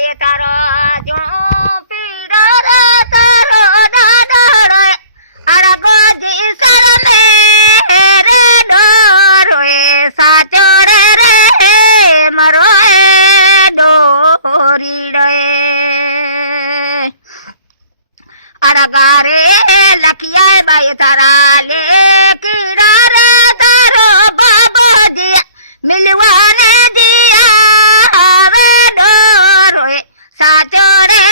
ભાઈ તારો જો પીડો રે તારો દાદો રે અડકો જી સલમે રે ડોરોએ સાચો રે મારો ડોરી રે અડકા રે લખિયા ભાઈ તારા લે કીડા રે તારો બાબજી મિલવાને દિયા હવે ડોરોએ સાચો રે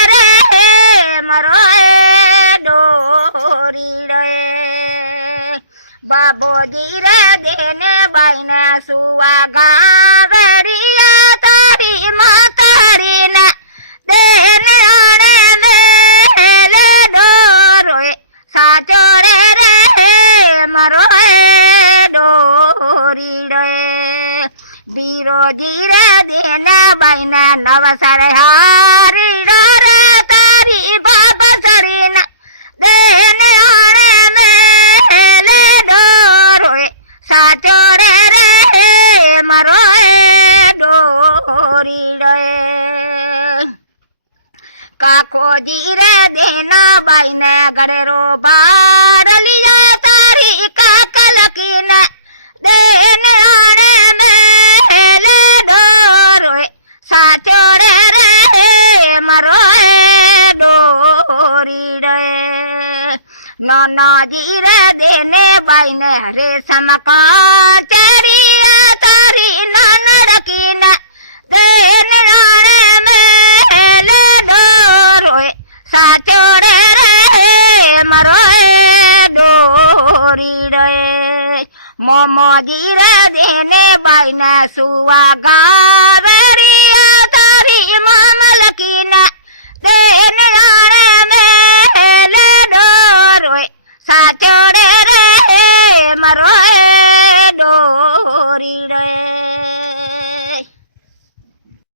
મારો ડોરી રે બાપોજી રે દેને બાઈને સુવા ગાવરિયા તારી માતારીને દેને આણે વેલે ડોરોએ સાચો રે મારો ડોરી રે પીરોજી રે દેને બાઈને નવસા